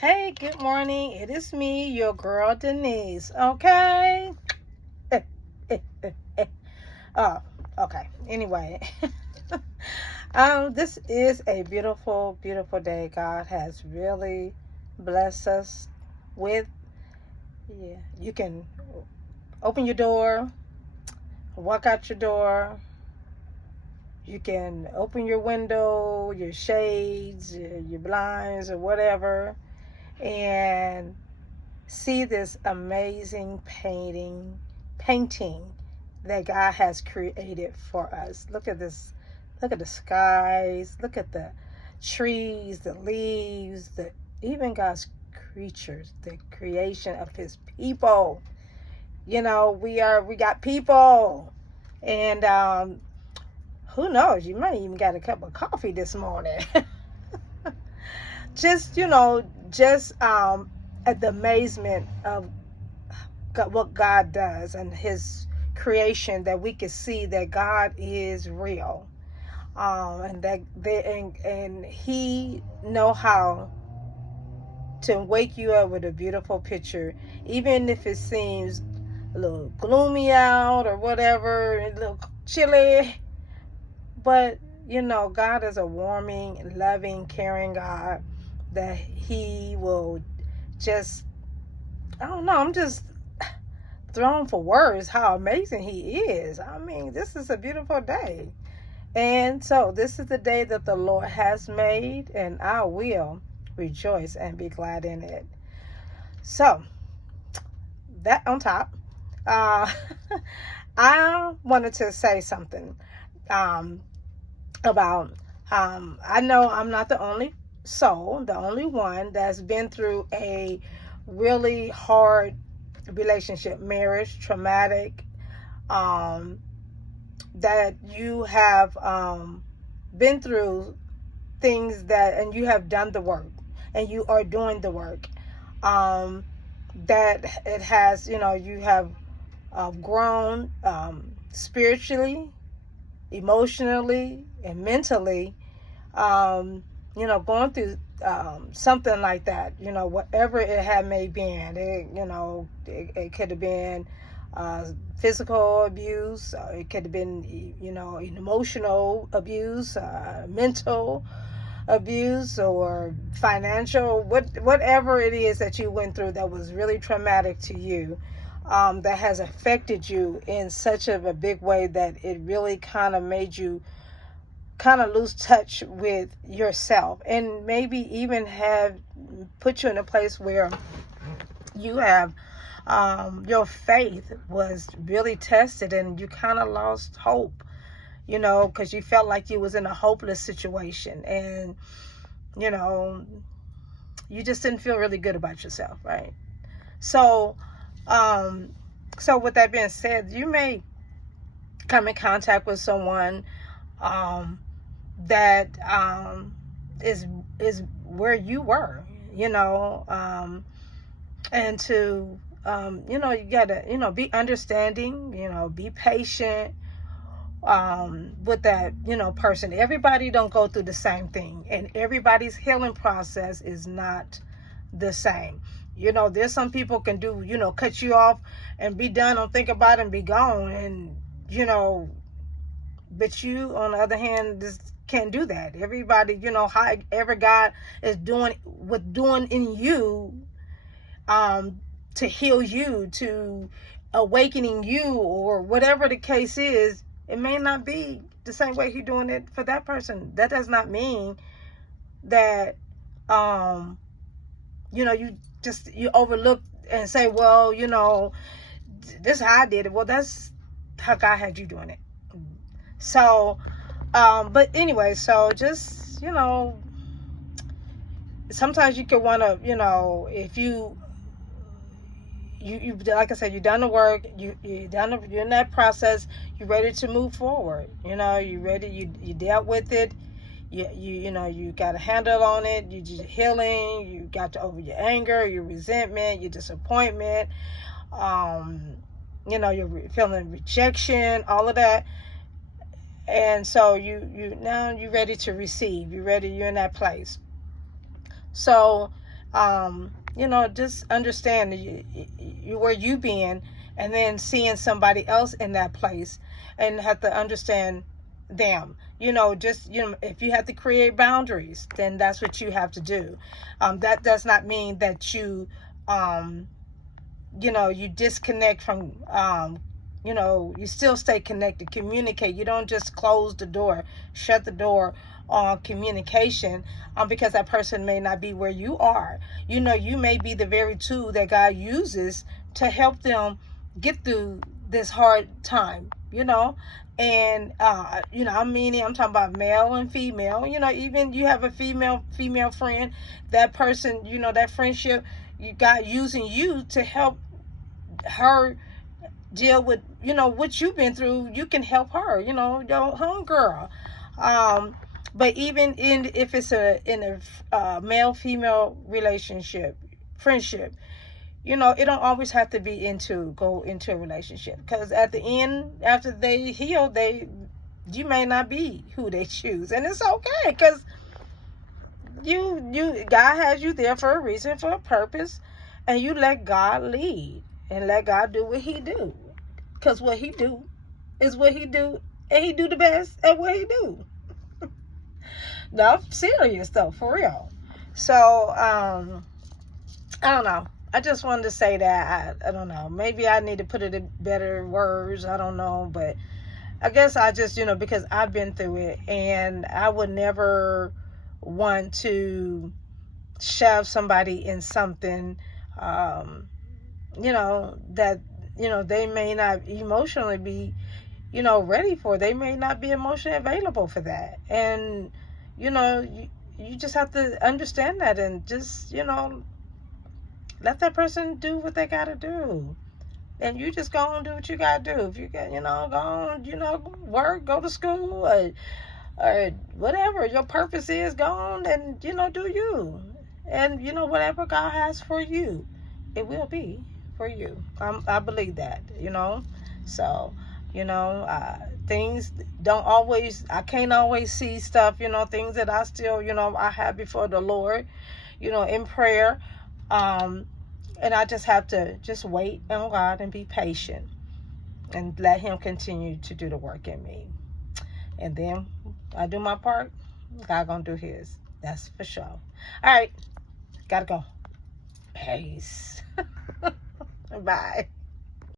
Hey, good morning. It is me, your girl Denise. Okay. Oh, okay. Anyway, this is a beautiful, beautiful day. God has really blessed us with. Yeah, you can open your door, walk out your door. You can open your window, your shades, your blinds, or whatever, and see this amazing painting that God has created for us. Look at this. Look at the skies. Look at the trees, the leaves, the even God's creatures, the creation of his people. We got people. And who knows, you might even got a cup of coffee this morning. just at the amazement of what God does and his creation, that we can see that God is real, and he know how to wake you up with a beautiful picture, even if it seems a little gloomy out or whatever, a little chilly. But God is a warming, loving, caring God, that he will just, I don't know, I'm just thrown for words how amazing he is. I mean, this is a beautiful day. And so this is the day that the Lord has made, and I will rejoice and be glad in it. So that on top, uh, I wanted to say something about, I know I'm not the only soul, the only one that's been through a really hard relationship, marriage, traumatic, that you have been through things and you have done the work, and you are doing the work, that it has, you have grown spiritually, emotionally, and mentally, going through something like that, whatever it had may been. It could have been physical abuse, it could have been, emotional abuse, mental abuse, or financial, whatever it is that you went through that was really traumatic to you, that has affected you in such of a big way that it really kind of made you kind of lose touch with yourself, and maybe even have put you in a place where you have your faith was really tested, and you kind of lost hope, because you felt like you was in a hopeless situation, and you just didn't feel really good about yourself, right? So with that being said, you may come in contact with someone that is where you were, and to you gotta be understanding, be patient with that person. Everybody don't go through the same thing, and everybody's healing process is not the same. There's some people can do, cut you off and be done, don't think about it and be gone, and but you, on the other hand, just can't do that. Everybody, however God is doing in you, to heal you, to awakening you, or whatever the case is, it may not be the same way He's doing it for that person. That does not mean that you overlook and say, well, this is how I did it. Well, that's how God had you doing it. So but anyway, so just sometimes you could want to, if you like I said, you've done the work, you're in that process, you're ready to move forward, you ready, you dealt with it, you got a handle on it, you're just healing, you got over your anger, your resentment, your disappointment, you're feeling rejection, all of that. And so now you're ready to receive, you're in that place. So Just understand where you been, and then seeing somebody else in that place, and have to understand them. If you have to create boundaries, then that's what you have to do. That does not mean that you disconnect from, you still stay connected, communicate. You don't just close the door, shut the door on communication, because that person may not be where you are. You may be the very tool that God uses to help them get through this hard time, and I'm talking about male and female. Even you have a female friend, that person, that friendship, you got using you to help her deal with what you've been through. You can help her, your homegirl. But even if it's in a male female relationship, friendship, it don't always have to be go into a relationship, because at the end, after they heal, you may not be who they choose, and it's okay, because God has you there for a reason, for a purpose, and you let God lead and let God do what He do, because what He do is what He do, and He do the best at what He do. No, I'm serious though, for real. So I don't know. I just wanted to say that. I don't know. Maybe I need to put it in better words. I don't know, but I guess I just, because I've been through it, and I would never want to shove somebody in something, that, they may not emotionally be, ready for. They may not be emotionally available for that. And, you just have to understand that, and just, let that person do what they got to do. And you just go and do what you got to do. If you got, go on, work, go to school, or whatever your purpose is, go on and, do you. And, whatever God has for you, it will be for you. I believe that, So, things don't always, I can't always see stuff, things that I still, I have before the Lord, in prayer. And I just have to just wait on God and be patient and let Him continue to do the work in me. And then I do my part, God gonna do His. That's for sure. All right, gotta go. Peace. Bye.